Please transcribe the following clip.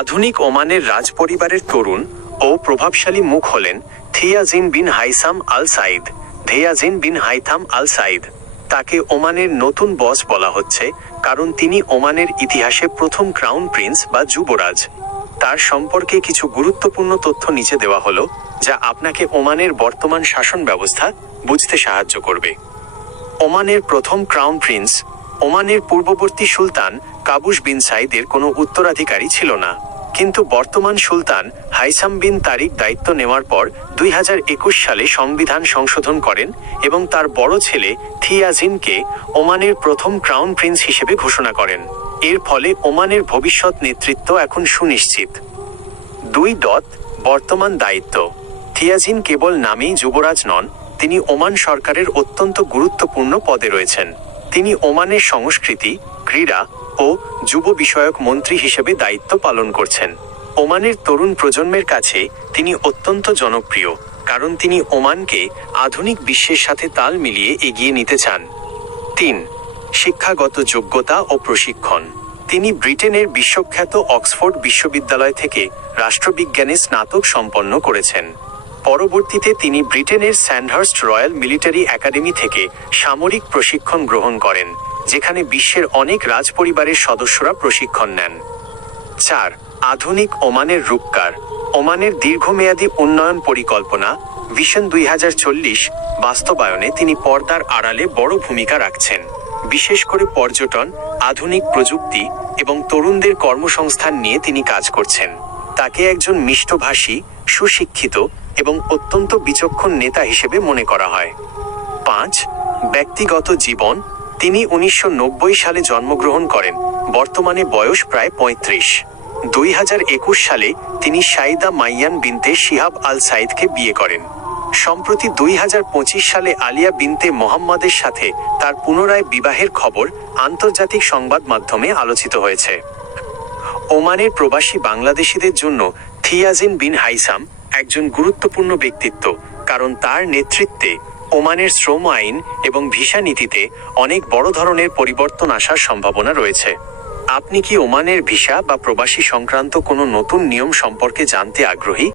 আধুনিক ওমানের রাজপরিবারের তরুণ ও প্রভাবশালী মুখ হলেন Theyazin bin Haitham Al Said Theyazin bin Haitham Al Said তাকে ওমানের নতুন বস বলা হচ্ছে কারণ তিনি ওমানের ইতিহাসে প্রথম ক্রাউন প্রিন্স বা যুবরাজ। তার সম্পর্কে কিছু গুরুত্বপূর্ণ তথ্য নিচে দেওয়া হলো, যা আপনাকে ওমানের বর্তমান শাসন ব্যবস্থা বুঝতে সাহায্য করবে। ওমানের প্রথম ক্রাউন প্রিন্স, ওমানের পূর্ববর্তী সুলতান কাবুস বিন সাইদের কোনো উত্তরাধিকারী ছিল না। কিন্তু বর্তমান সুলতান হাইসাম বিন তারিক দায়িত্ব নেওয়ার পর দুই হাজার একুশ সালে সংবিধান সংশোধন করেন এবং তার বড় ছেলে থিয়াজিনকে ওমানের প্রথম ক্রাউন প্রিন্স হিসেবে ঘোষণা করেন। এর ফলে ওমানের ভবিষ্যৎ নেতৃত্ব এখন সুনিশ্চিত। দুই ডট বর্তমান দায়িত্ব। থিয়াজিন কেবল নামেই যুবরাজ নন, তিনি ওমান সরকারের অত্যন্ত গুরুত্বপূর্ণ পদে রয়েছেন। তিনি ওমানের সংস্কৃতি, ক্রীড়া ও যুব বিষয়ক মন্ত্রী হিসেবে দায়িত্ব পালন করছেন। ওমানের তরুণ প্রজন্মের কাছে তিনি অত্যন্ত জনপ্রিয়, কারণ তিনি ওমানকে আধুনিক বিশ্বের সাথে তাল মিলিয়ে এগিয়ে নিতে চান। তিন, শিক্ষাগত যোগ্যতা ও প্রশিক্ষণ। তিনি ব্রিটেনের বিশ্বখ্যাত অক্সফোর্ড বিশ্ববিদ্যালয় থেকে রাষ্ট্রবিজ্ঞানে স্নাতক সম্পন্ন করেছেন। পরবর্তীতে তিনি ব্রিটেনের স্যান্ডহার্স্ট রয়্যাল মিলিটারি একাডেমি থেকে সামরিক প্রশিক্ষণ গ্রহণ করেন। যেখানে বিশ্বের অনেক রাজপরিবারের সদস্যরা প্রশিক্ষণ নেন। চার, আধুনিক ওমানের রূপকার। ওমানের দীর্ঘমেয়াদী উন্নয়ন পরিকল্পনা ভিশন দুই হাজার চল্লিশ বাস্তবায়নে তিনি পর্দার আড়ালে বড় ভূমিকা রাখছেন। বিশেষ করে পর্যটন, আধুনিক প্রযুক্তি এবং তরুণদের কর্মসংস্থান নিয়ে তিনি কাজ করছেন। তাকে একজন মিষ্টভাষী, সুশিক্ষিত এবং অত্যন্ত বিচক্ষণ নেতা হিসেবে মনে করা হয়। পাঁচ, ব্যক্তিগত জীবন তিনি উনিশশো নব্বই সালে জন্মগ্রহণ করেন। বর্তমানে বয়স প্রায় পঁয়ত্রিশ। দুই সালে তিনি সাইদা মাইয়ান বিনতে শিহাব আল সাইদকে বিয়ে করেন। সম্প্রতি দুই হাজার পঁচিশ সালে আলিয়া বিনতে মোহাম্মদের সাথে তার পুনরায় বিবাহের খবর আন্তর্জাতিক সংবাদ মাধ্যমে আলোচিত হয়েছে। ওমানের প্রবাসী বাংলাদেশিদের জন্য থিয়াজিন বিন হাইসাম একজন গুরুত্বপূর্ণ ব্যক্তিত্ব, কারণ তার নেতৃত্বে ওমানের শ্রম আইন এবং ভিসা নীতিতে অনেক বড় ধরনের পরিবর্তন আসার সম্ভাবনা রয়েছে। আপনি কি ওমানের ভিসা বা প্রবাসী সংক্রান্ত কোনো নতুন নিয়ম সম্পর্কে জানতে আগ্রহী?